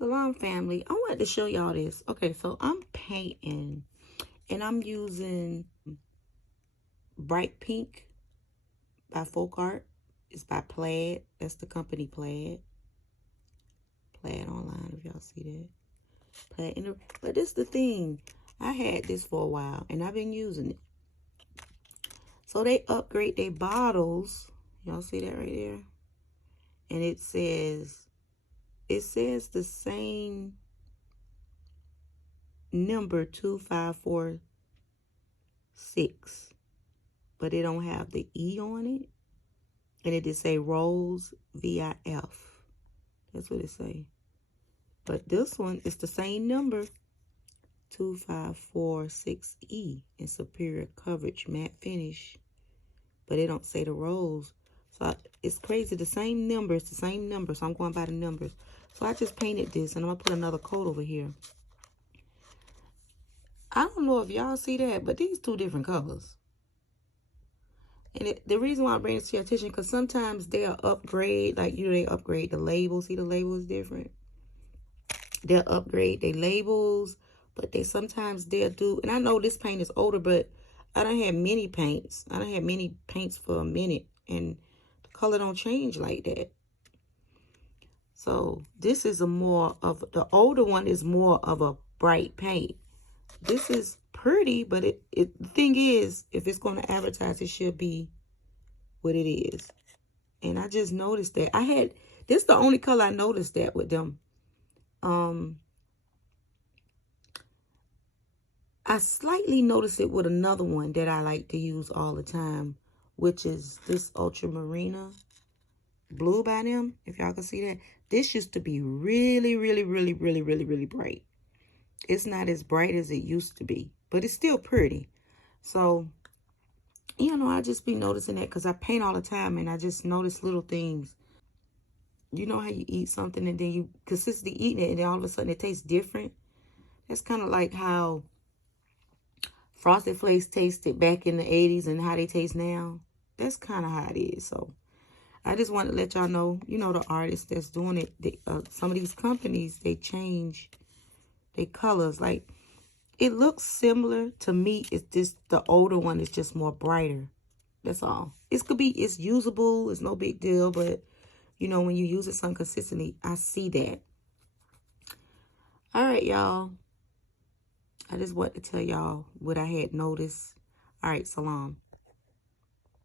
Salam family, I wanted to show y'all this. Okay, so I'm painting and I'm using Bright Pink by Folk Art. It's by Plaid. That's the company Plaid. Plaid online, if y'all see that. Plaid. But this is the thing. I had this for a while and I've been using it. So they upgrade their bottles. Y'all see that right there? And it says the same number 2546, but it don't have the E on it, and it just say Rose VIF. That's what it say. But this one is the same number, 2546E, in superior coverage matte finish, but it don't say the rose. So it's crazy. The same number, it's the same number. So I'm going by the numbers. So I just painted this, and I'm gonna put another coat over here. I don't know if y'all see that, but these two different colors. And the reason why I bring this to your attention, because sometimes they'll upgrade, like they upgrade the label. See, the label is different. They'll upgrade their labels, but sometimes they'll do, and I know this paint is older, but I done had many paints. I done had many paints for a minute, and the color don't change like that. So this is the older one is more of a bright paint. This is pretty, but the thing is, if it's going to advertise, it should be what it is. And I just noticed that. This is the only color I noticed that with them. I slightly noticed it with another one that I like to use all the time, which is this Ultramarina Blue by them, if y'all can see that. This used to be really, really, really, really, really, really bright. It's not as bright as it used to be, but it's still pretty. So, you know, I just be noticing that because I paint all the time, and I just notice little things. You know how you eat something and then you consistently eating it, and then all of a sudden it tastes different? That's kind of like how Frosted Flakes tasted back in the 80s and how they taste now. That's kind of how it is. So I just want to let y'all know, you know, the artists that's doing it, some of these companies, they change their colors. Like, it looks similar to me. It's just the older one is just more brighter. That's all. It's usable. It's no big deal. But, you know, when you use it some consistently, I see that. All right, y'all. I just want to tell y'all what I had noticed. All right, salam.